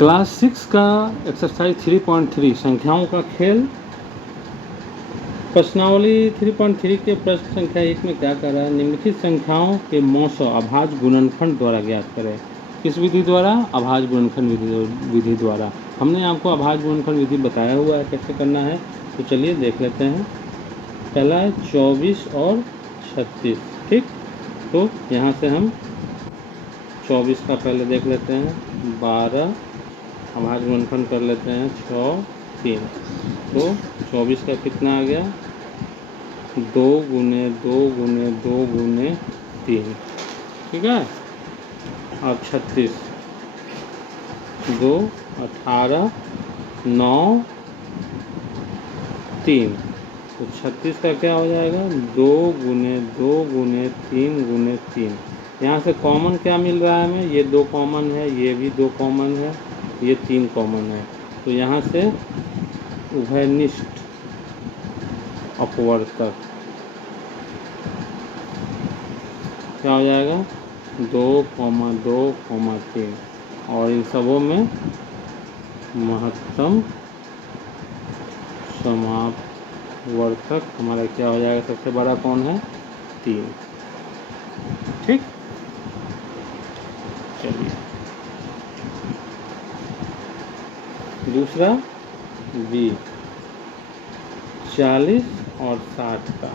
Class 6 का exercise 3.3 संख्याओं का खेल। प्रश्नावली 3.3 के प्रश्न संख्या 1 में क्या कर रहा है? निम्नलिखित संख्याओं के मौसो अभाज्य गुणनखंड द्वारा ज्ञात करें। किस विधि द्वारा? अभाज्य गुणनखंड विधि द्वारा। हमने आपको अभाज्य गुणनखंड विधि बताया हुआ है कैसे करना है, तो चलिए देख लेते हैं। पहला है 24 और 36। ठीक, तो यहाँ से हम 24 का पहले देख लेते हैं। 12 अभाज्य गुणनखंड कर लेते हैं 6, 3। तो 24 का कितना आ गया? 2 गुने 2 गुने 2 गुने 3। ठीक है। अब 36, 2, 18, 9, 3। तो 36 का क्या हो जाएगा? 2 गुने 2 गुने 3 गुने 3। यहाँ से कॉमन क्या मिल रहा है हमें? ये 2 कॉमन है, ये भी 2 कॉमन है, ये 3 कॉमन है। तो यहाँ से उभयनिष्ठ अपवर्तक क्या हो जाएगा? 2, 2, 3। और इन सबों में महत्तम समापवर्तक हमारा क्या हो जाएगा? सबसे बड़ा कौन है? 3। ठीक, चलिए दूसरा बी 40 और 60 का।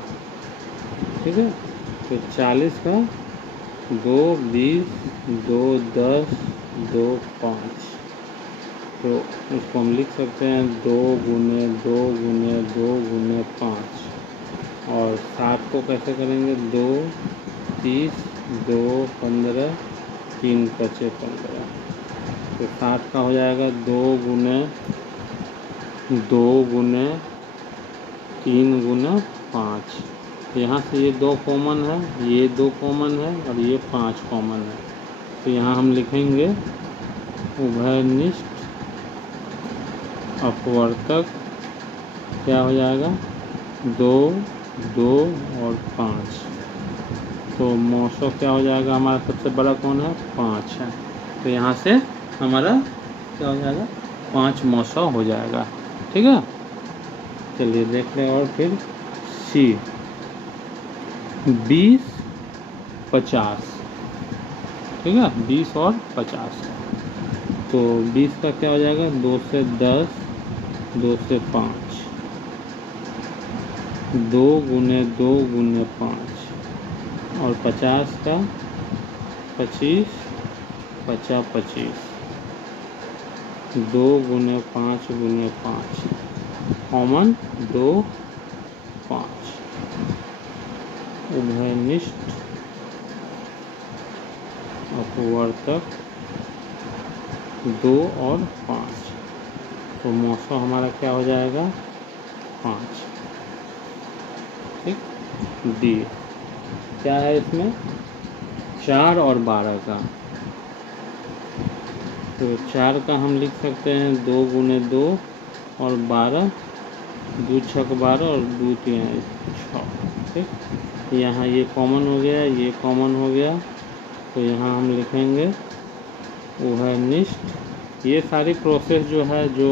ठीक है, तो 40 का 2, 20, 2, 10, 2, 5। तो उसको हम लिख सकते हैं 2 गुने 2 गुने 2 गुने 5। और 7 को कैसे करेंगे? 2, 30, 2, 15, 3 बचे 15। तो 7 का हो जाएगा 2 गुने 2 गुने 3 गुने 5। यहाँ से ये 2 कॉमन है, ये 2 कॉमन है और ये 5 कॉमन है। तो यहाँ हम लिखेंगे उभयनिष्ठ अपवर्तक क्या हो जाएगा? 2, 2 और 5। तो मौसो क्या हो जाएगा? हमारा सबसे बड़ा कौन है? 5 है। तो यहाँ से हमारा क्या हो जाएगा? 5 मौसो हो जाएगा। ठीक है, चलिए देख लें। और फिर सी 20, 50। ठीक है, 20 और 50। तो 20 का क्या हो जाएगा? 2 से 10, 2 से 5, 2 गुने 2 गुने 5। और 50 का 25, 50, 25, 2 गुने 5 गुने 5। कॉमन 2, 5। उभयनिष्ठ अपवर्तक 2 और 5। तो मौसो हमारा क्या हो जाएगा? 5। ठीक, डी क्या है इसमें? 4 और 12 का। तो 4 का हम लिख सकते हैं 2 गुने 2 और 12, 2 छक 12 और 2 3 6। ठीक, यहाँ ये कॉमन हो गया, ये कॉमन हो गया। तो यहाँ हम लिखेंगे उभयनिष्ठ। ये सारी प्रोसेस जो है, जो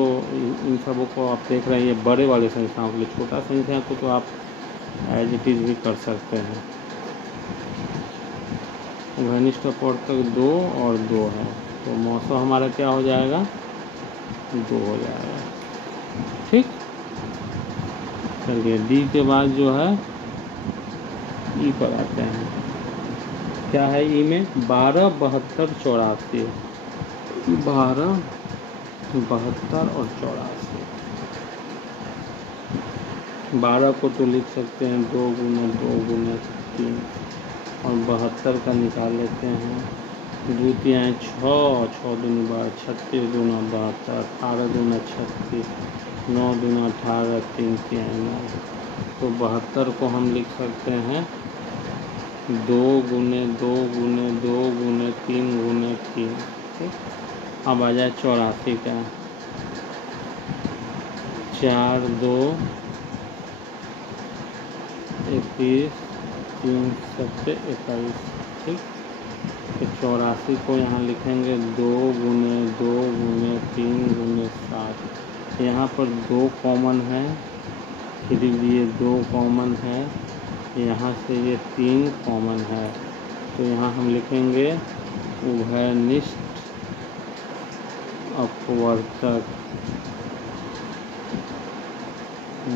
इन सबों को आप देख रहे हैं, ये बड़े वाले संख्याओं के लिए। छोटा संख्या को तो आप एज इट इज़ भी कर सकते हैं। उभयनिष्ठ अपवर्तक 2 और 2 है। तो मौसो हमारा क्या हो जाएगा? 2 हो जाएगा। ठीक, चलिए डी के बाद जो है ई पर आते हैं। क्या है ई में? 12, 72, 84। 12, 72 और 84। 12 को तो लिख सकते हैं 2 गुना 2 गुना 3। और 72 का निकाल लेते हैं। 2 3 6, 6 दूनी 12, 36 दूना 72, 18 दूना 36, 9 दूना 18, 3 3 9। तो 72 को हम लिख सकते हैं 2 गुने 2 गुने 2 गुने 3 गुने 3। ठीक, अब आ जाए 84 का। 4, 2, 21, 3 7 21। ठीक, तो 84 को यहाँ लिखेंगे 2 गुने 2 गुने यहाँ पर 2 कॉमन है, फिर ये 2 कॉमन है, यहाँ से ये 3 कॉमन है। तो यहाँ हम लिखेंगे उभयनिष्ठ अपवर्तक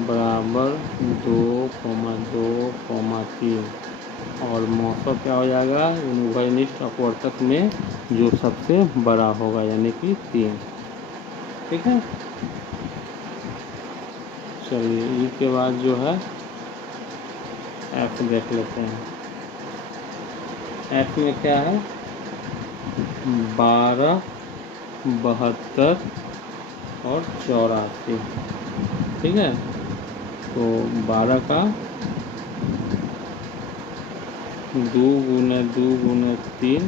बराबर 2, 2, 3 और मौसम क्या हो जाएगा इन उभयनिष्ठ अपवर्तक में जो सबसे बड़ा होगा यानी कि 3। ठीक है, चलिए ई के बाद जो है एफ देख लेते हैं। एफ में क्या है 12, 72 और 84। ठीक है, तो 12 का 2 गुने 2 गुने 3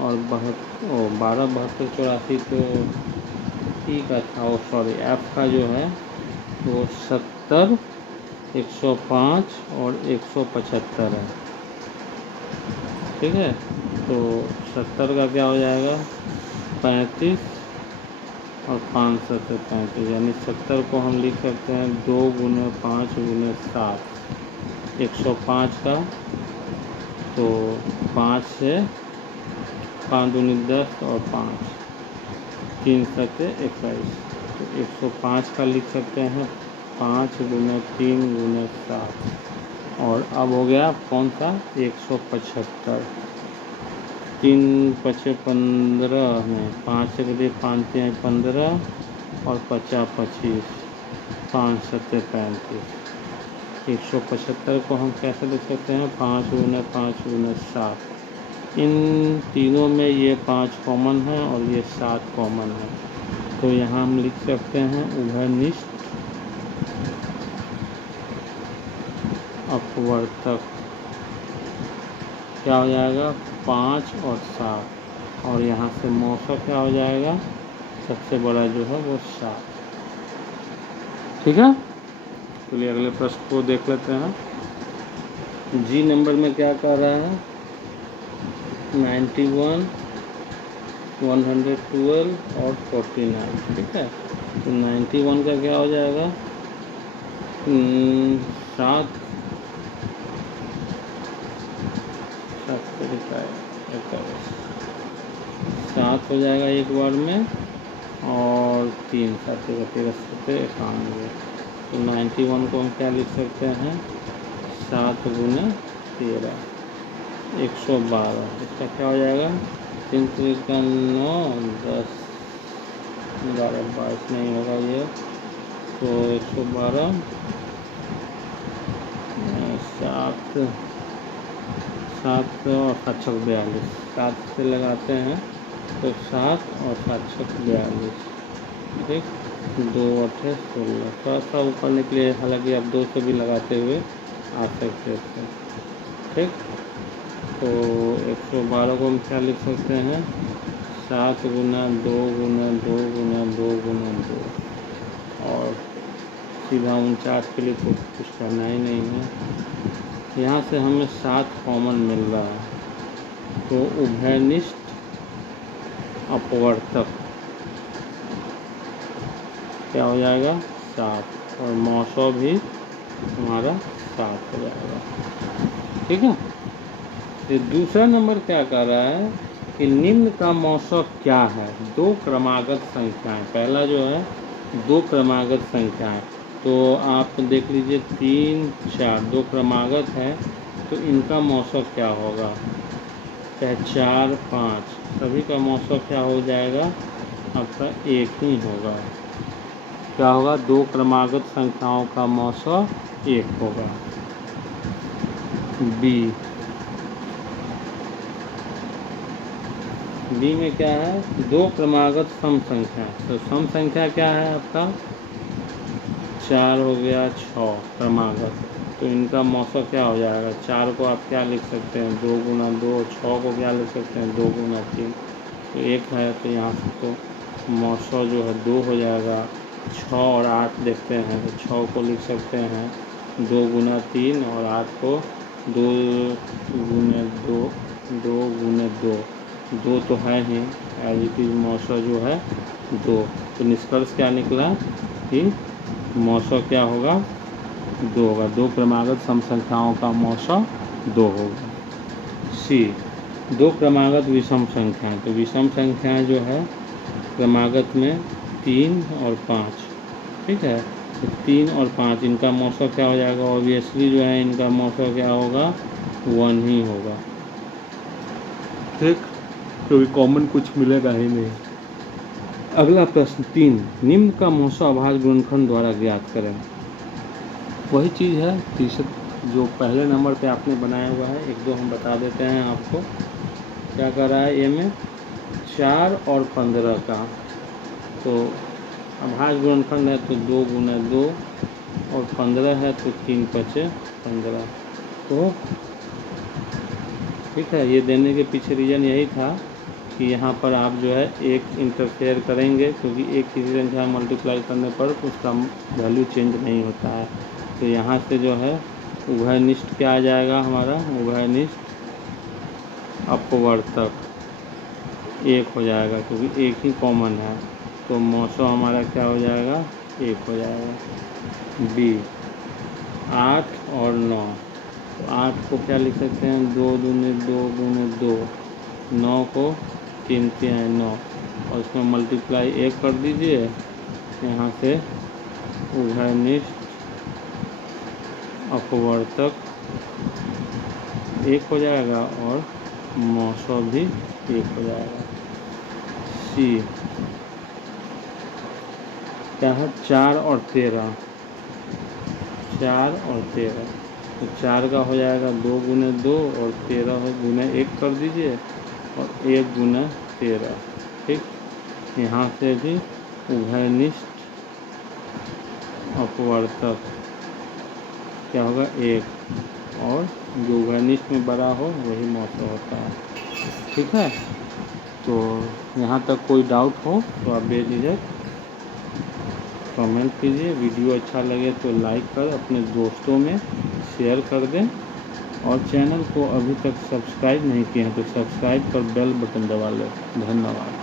और 12, 72, 84 तो ठीक है था। सॉरी एफ का जो है वो 70, 105 और 175 है। ठीक है, तो 70 का क्या हो जाएगा 35 और 5 से 35 यानी 70 को हम लिख सकते हैं 2 गुने 5 गुने 7। 105 का तो 5 से 5 दूनी 10 और 5 3 सत्ते 21। तो 105 का लिख सकते हैं 5 गुने 3 गुने 7। और अब हो गया कौन सा 175। 3 5 15 में 5 से बजे 5 3 15 और 50 25 5 सत्ते 35। 175 को हम कैसे लिख सकते हैं 5 गुने 5 गुने 7। इन तीनों में ये 5 कॉमन है और ये 7 कॉमन है। तो यहाँ हम लिख सकते हैं उभयनिष्ठ अपवर्तक क्या हो जाएगा 5 और 7 और यहाँ से मौसम क्या हो जाएगा सबसे बड़ा जो है वो 7। ठीक है, चलिए अगले प्रश्न को देख लेते हैं। जी नंबर में क्या कह रहा है 91, 112 और 49। ठीक है, तो 91 का क्या हो जाएगा 7 7 हो जाएगा एक बार में और 3 7 13 91। तो 91 को हम क्या लिख सकते हैं 7 गुने 13 112। इसका क्या हो जाएगा 3 का 9 10 11 22 नहीं होगा ये। तो 112 7 7 और 7 42 7 से लगाते हैं तो 7 और 7 42। ठीक, 2 8 16 थोड़ा सा ऊपर निकले, हालांकि आप 2 से भी लगाते हुए आ सकते थे। ठीक, तो 112 को हम क्या लिख सकते हैं 7 गुना 2 गुना 2 गुना 2 गुना 2 और सीधा 49 के लिए तो कुछ करना ही नहीं है। यहाँ से हमें 7 कॉमन मिल रहा है। तो उभयनिष्ठ अपवर्तक क्या हो जाएगा 7 और मौसम भी हमारा 7 हो जाएगा। ठीक है, ये दूसरा नंबर क्या कर रहा है कि निम्न का मौसम क्या है 2 क्रमागत संख्याएं। पहला जो है 2 क्रमागत संख्याएं, तो आप देख लीजिए 3 4 2 क्रमागत है तो इनका मौसम क्या होगा चाहे 4 5 सभी का मौसम क्या हो जाएगा आपका एक ही होगा। क्या होगा 2 क्रमागत संख्याओं का मौसम 1 होगा। बी में क्या है 2 क्रमागत सम संख्या। तो सम संख्या क्या है आपका 4 हो गया 6 क्रमागत, तो इनका मौसम क्या हो जाएगा 4 को आप क्या लिख सकते हैं 2 गुना 2, 6 को क्या लिख सकते हैं 2 गुना 3। तो 1 है तो यहाँ से तो मौसम जो है 2 हो जाएगा। 6 और 8 देखते हैं तो 6 को लिख सकते हैं 2 गुना 3 और 8 को 2 गुने 2 2 गुने 2 2 तो है ही एज इट इज मौसम जो है 2। तो निष्कर्ष क्या निकला कि मौसो क्या होगा, 2 होगा। 2 क्रमागत सम संख्याओं का मौसो 2 होगा। सी, 2 क्रमागत विषम संख्याएं। तो विषम संख्याएं जो है क्रमागत में 3 और 5, ठीक है। तो 3 और 5 इनका मौसो क्या हो जाएगा, ऑब्वियसली जो है इनका मौसो क्या होगा, 1 ही होगा, ठीक, क्योंकि कॉमन कुछ मिलेगा ही नहीं। अगला प्रश्न 3, निम्न का मौसो अभाज्य गुणनखंड द्वारा ज्ञात करें। वही चीज़ है तीसरे जो पहले नंबर पे आपने बनाया हुआ है, 1 2 हम बता देते हैं आपको। क्या कर रहा है ये में 4 और 15 का, तो अभाज्य गुणनखंड है तो 2 गुना 2 और 15 है तो 3 5 15। तो ठीक है, ये देने के पीछे रीज़न यही था कि यहाँ पर आप जो है एक इंटरफेयर करेंगे, क्योंकि एक किसी संख्या मल्टीप्लाई करने पर उसका वैल्यू चेंज नहीं होता है। तो यहाँ से जो है उभयनिष्ठ क्या आ जाएगा हमारा, उभयनिष्ठ अपवर्तक 1 हो जाएगा, क्योंकि 1 ही कॉमन है। तो मौसो हमारा क्या हो जाएगा, 1 हो जाएगा। बी, 8 और 9। तो 8 को क्या लिख सकते हैं, 2 दूनी 2 गुने 2, 9 को 3 3 9, और उसमें मल्टीप्लाई 1 कर दीजिए। यहाँ से उभयनिष्ठ अपवर्तक 1 हो जाएगा और मौसो भी 1 हो जाएगा। सी, क्या है 4 और 13, 4 और 13। तो 4 का हो जाएगा 2 गुने 2 और 13 गुने 1 कर दीजिए और 1 गुना 13, ठीक। यहाँ से भी उभयनिष्ठ अपवर्तक क्या होगा, 1, और जो उभयनिष्ठ में बड़ा हो वही मौसो होता है, ठीक है। तो यहाँ तक कोई डाउट हो तो आप बेझिझक कमेंट कीजिए। वीडियो अच्छा लगे तो लाइक कर अपने दोस्तों में शेयर कर दें, और चैनल को अभी तक सब्सक्राइब नहीं किए हैं तो सब्सक्राइब कर बेल बटन दबा लें। धन्यवाद।